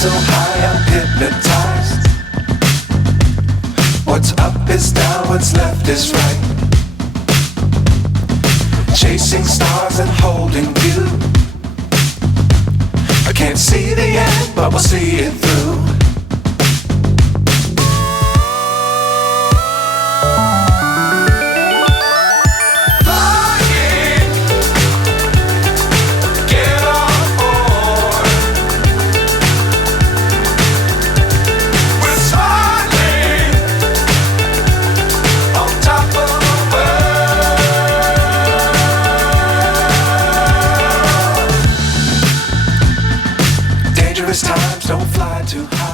So high I'm hypnotized. What's up is down, what's left is right. Chasing stars and holding you. I can't see the end, but we'll see it through. Times don't fly too high.